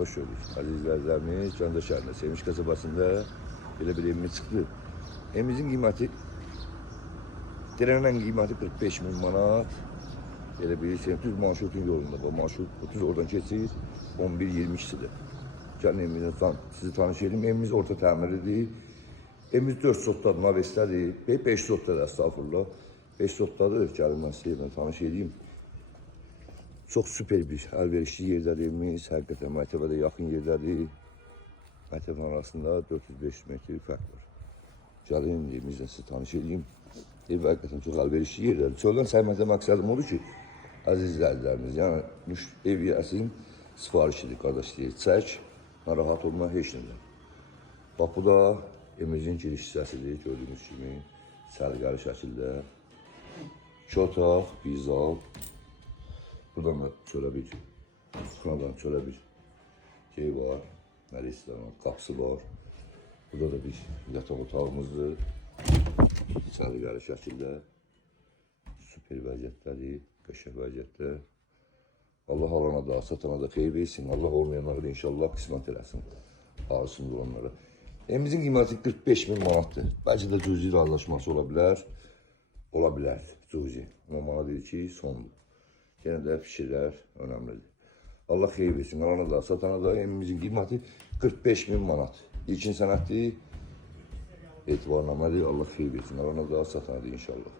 Hoş gördük. Aziz izləyicilərimiz, Canda şəhərində, Sevinç kasabasında belə bir evimiz çıxdı. Evimizin qiyməti, direnen qiyməti 45 min manat. Belə bir düz marşrutun yolunda. Bu marşrut 30 oradan keçir, 11-22'sidir. Gəlin evimizdən sizi tanış edeyim. Evimiz orta təmirlidir. Evimiz 4 sotdadır, navestədir. 5 sotdadır, estağfurullah. 5 sotdadır. Gəlin mən sizi evimdən tanış edeyim. Çok süper bir əlverişli yerdədir evimiz. Həqiqətən məktəbədə yaxın yerdədir. Məktəbin arasında 400-500 metr fərq var. Gəlin evimizlə sizi tanış edeyim. Ev həqiqətən çox əlverişli yerdədir. Çöldən səhmətə məqsədim odur ki, əziz izləyicilərimiz, yəni ev yəsin sifarişidir, qardaş deyir. Çək, narahat olma, heç nədən. Bax, bu da evimizin giriş hissəsidir, gördüyünüz kimi. Sərgəli şəkildə. 2 otaq, bir zal. Buradan da şöyle bir, sıxınadan şöyle bir şey var, restoran, kapısı var. Burada da bir yatak otağımızdır. Sərgəli şəkildə, süper vəziyyətləri, qəşəng vəziyyətdə. Allah alana da, satana da xeyir versin. Allah olmayanlara da inşallah qismət eləsin. Arasında olanlara. Evimizin qiyməti 45 min manatdır. Bəlkə də cüzi razılaşması ola bilər. Ola bilər, cüzi. Amma bana deyir ki, sondur. Yine de fikirler önemlidir. Allah xeyir versin. Alana da, satana da evimizin qiyməti 45 min manat. İlkin sənətdir. Etibarnamədir. Allah xeyir versin. Alana da, satana da inşallah.